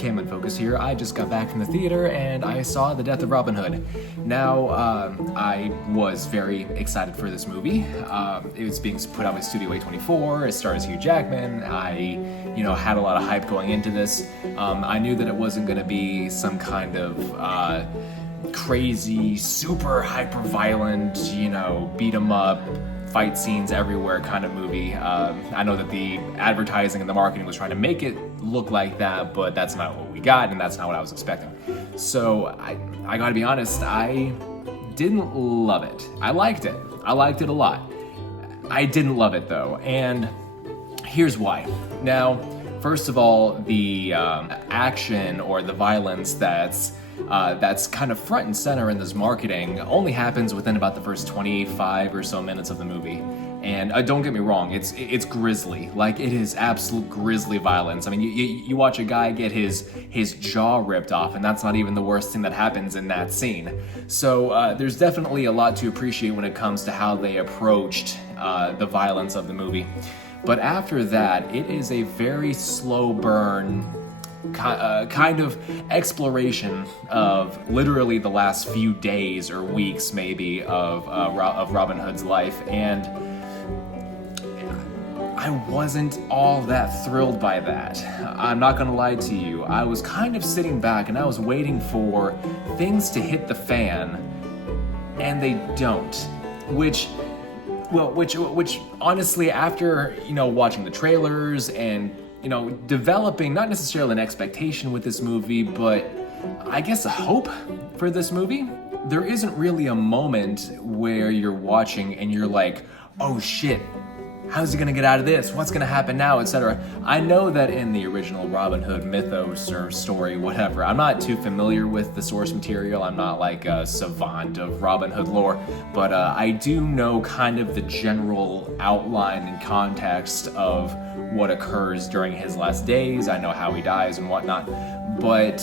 Cam and Focus here. I just got back from the theater and I saw The Death of Robin Hood. Now, I was very excited for this movie. It was being put out by Studio A24. It stars Hugh Jackman. I, had a lot of hype going into this. I knew that it wasn't going to be some kind of crazy, super hyper-violent, beat 'em up, fight scenes everywhere kind of movie. I know that the advertising and the marketing was trying to make it look like that, but that's not what we got, and that's not what I was expecting. So I gotta be honest, I didn't love it. I liked it. I liked it a lot. I didn't love it though, and here's why. Now, first of all, the action or the violence that's kind of front and center in this marketing only happens within about the first 25 or so minutes of the movie. And don't get me wrong, it's grisly. Like, it is absolute grisly violence. I mean, you watch a guy get his jaw ripped off, and that's not even the worst thing that happens in that scene. So there's definitely a lot to appreciate when it comes to how they approached the violence of the movie. But after that, it is a very slow burn kind of exploration of literally the last few days or weeks maybe of Robin Hood's life, and I wasn't all that thrilled by that. I'm not gonna lie to you. I was kind of sitting back and I was waiting for things to hit the fan, and they don't. Which honestly, after watching the trailers and developing not necessarily an expectation with this movie, but I guess a hope for this movie, there isn't really a moment where you're watching and you're like, oh shit, how's he gonna get out of this? What's gonna happen now, etc. I know that in the original Robin Hood mythos or story, whatever, I'm not too familiar with the source material. I'm not like a savant of Robin Hood lore, but I do know kind of the general outline and context of what occurs during his last days. I know how he dies and whatnot, but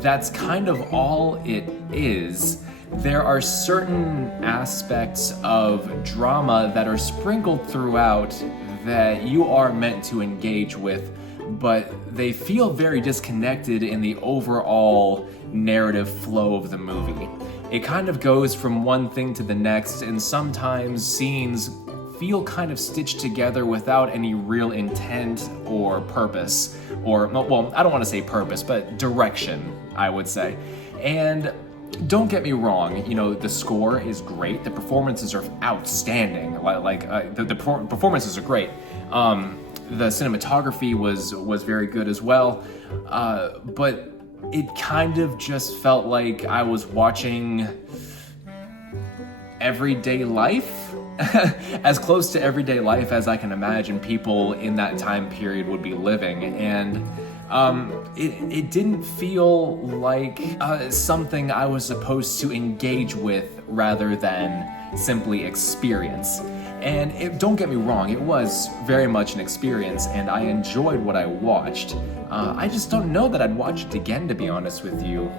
that's kind of all it is. There are certain aspects of drama that are sprinkled throughout that you are meant to engage with, but they feel very disconnected in the overall narrative flow of the movie. It kind of goes from one thing to the next, and sometimes scenes feel kind of stitched together without any real intent or purpose, or, well, I don't want to say purpose, but direction, I would say. And don't get me wrong, the score is great, the performances are outstanding, the performances are great. The cinematography was very good as well, but it kind of just felt like I was watching everyday life. As close to everyday life as I can imagine people in that time period would be living, and it didn't feel like something I was supposed to engage with rather than simply experience. And don't get me wrong, it was very much an experience, and I enjoyed what I watched. I just don't know that I'd watch it again, to be honest with you.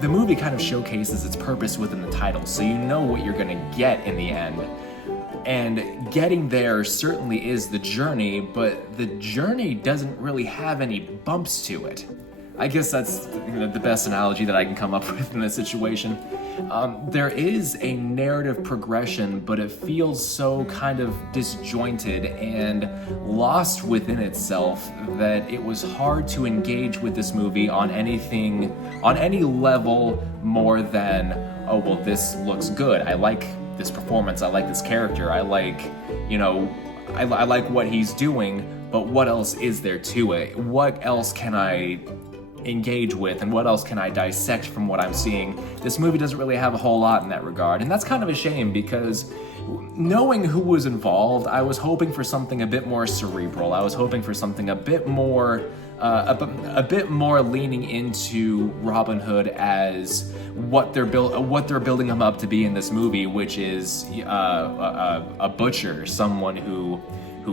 The movie kind of showcases its purpose within the title, so you know what you're gonna get in the end. And getting there certainly is the journey, but the journey doesn't really have any bumps to it. I guess that's the best analogy that I can come up with in this situation. There is a narrative progression, but it feels so kind of disjointed and lost within itself that it was hard to engage with this movie on any level more than, oh, well, this looks good. I like this performance, I like this character, I like, I like what he's doing, but what else is there to it? What else can I engage with, and what else can I dissect from what I'm seeing? This movie doesn't really have a whole lot in that regard, and that's kind of a shame, because knowing who was involved, I was hoping for something a bit more cerebral. I was hoping for something a bit more leaning into Robin Hood as what they're building him up to be in this movie, which is a butcher, someone who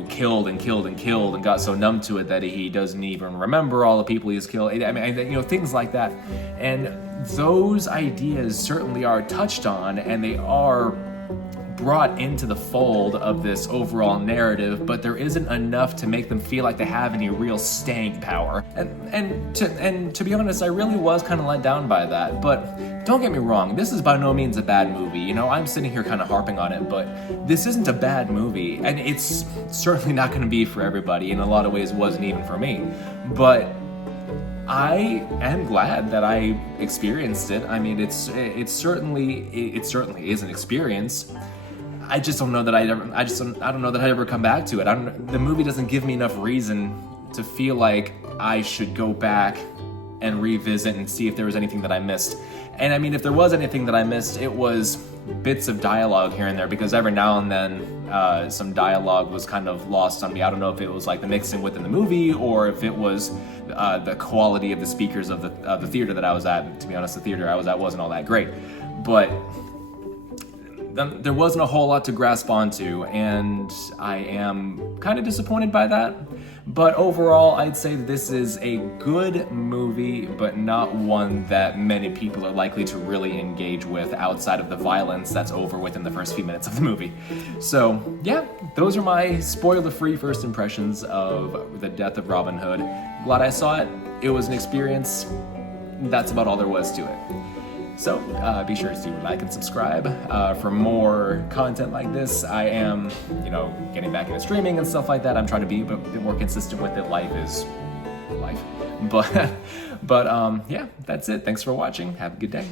killed and killed and killed and got so numb to it that he doesn't even remember all the people he's killed. I mean, things like that. And those ideas certainly are touched on, and they are brought into the fold of this overall narrative, but there isn't enough to make them feel like they have any real staying power. And to be honest, I really was kind of let down by that. But don't get me wrong, this is by no means a bad movie. You know, I'm sitting here kind of harping on it, but this isn't a bad movie, and it's certainly not going to be for everybody. In a lot of ways, it wasn't even for me. But I am glad that I experienced it. I mean, it certainly is an experience. I just don't know that I don't know that I'd ever come back to it. The movie doesn't give me enough reason to feel like I should go back and revisit and see if there was anything that I missed. And I mean, if there was anything that I missed, it was bits of dialogue here and there, because every now and then some dialogue was kind of lost on me. I don't know if it was like the mixing within the movie, or if it was the quality of the speakers of the theater that I was at. To be honest, the theater I was at wasn't all that great, but there wasn't a whole lot to grasp onto, and I am kind of disappointed by that. But overall, I'd say this is a good movie, but not one that many people are likely to really engage with outside of the violence that's over within the first few minutes of the movie. So, yeah, those are my spoiler-free first impressions of The Death of Robin Hood. Glad I saw it. It was an experience. That's about all there was to it. So be sure to like and subscribe for more content like this. I am, getting back into streaming and stuff like that. I'm trying to be a bit more consistent with it. Life is life. But yeah, that's it. Thanks for watching. Have a good day.